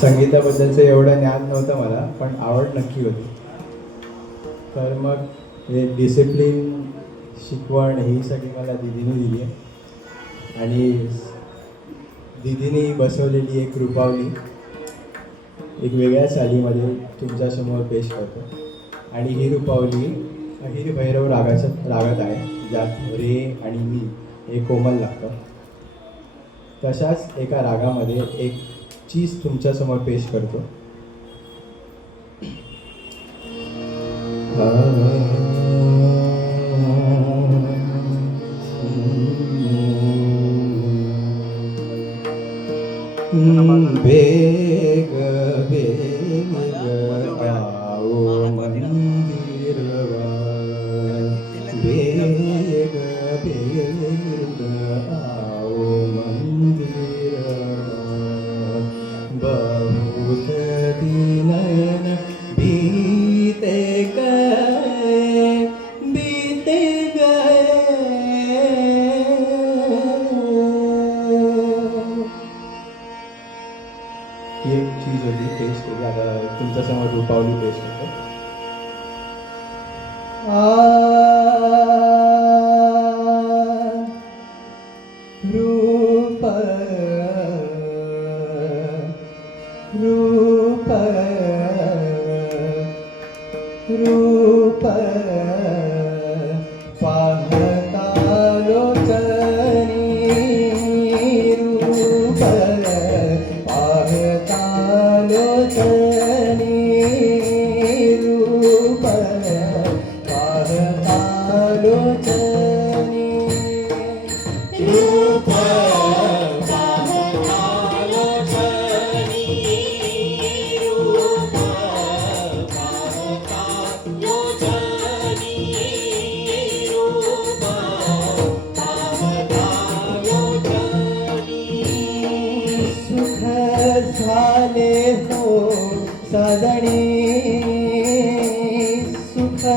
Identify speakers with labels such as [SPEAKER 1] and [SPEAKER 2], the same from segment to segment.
[SPEAKER 1] संगीताबद्दलचं एवढं ज्ञान नव्हतं मला पण आवड नक्की होती. तर मग हे डिसिप्लिन शिकवण ही सगळी मला दिदीने दिली आहे. आणि दिदीने बसवलेली एक रूपावली एक वेगळ्या चालीमध्ये तुमच्यासमोर पेश करतो. आणि ही रूपावली अहिर भैरव रागाच्या रागात आहे ज्यात रे आणि मी हे कोमल लागतं. तशाच एका रागामध्ये एक चीज तुमच्यासमोर पेश करतो? बेग दिनन बीते गए बीते गए। ही एक चीज़ होती आता तुमच्यासमोर रूपावली पेश करतो
[SPEAKER 2] Rupa Pahu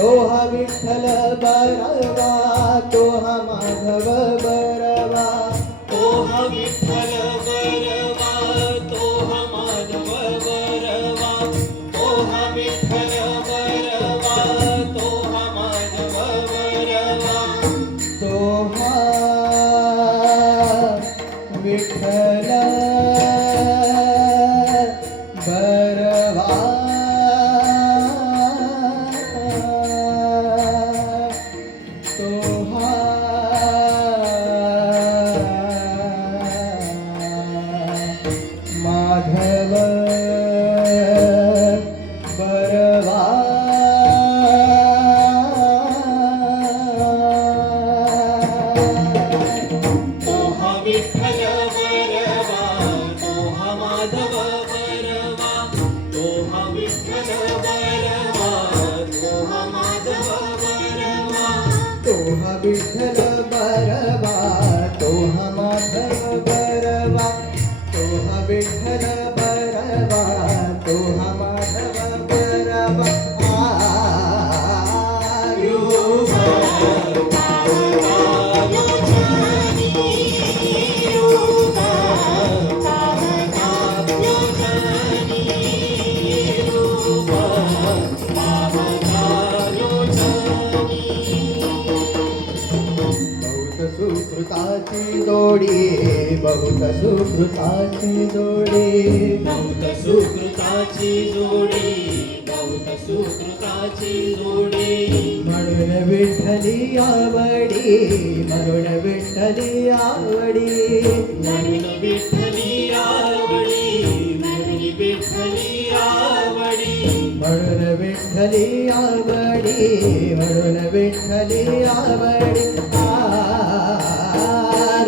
[SPEAKER 2] तो हा विठ्ठल
[SPEAKER 1] बाळवा तो हा माधव Mohammed Hello सुकृताची जोडी बहुत सुकृताची जोडी
[SPEAKER 2] बहुत सुकृताची जोडी बहुत सुकृताची जोडी
[SPEAKER 1] म्हणून विठ्ठली आवडी म्हणून विठ्ठली आवडी
[SPEAKER 2] म्हणून विठ्ठली आवडी म्हणून विठ्ठली आवडी
[SPEAKER 1] म्हणून विठ्ठली आवडी म्हणून विठ्ठली आवडी आरूप सर्व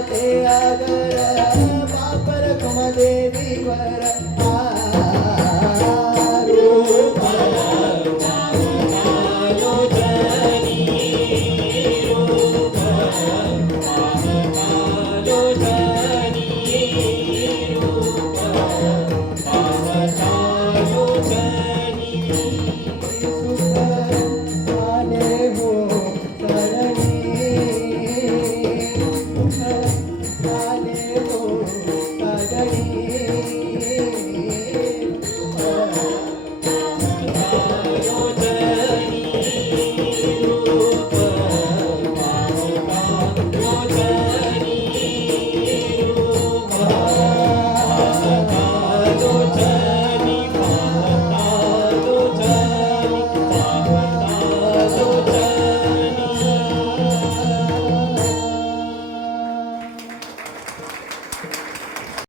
[SPEAKER 1] ते आगर वापर कुमदेवीवर തകരേ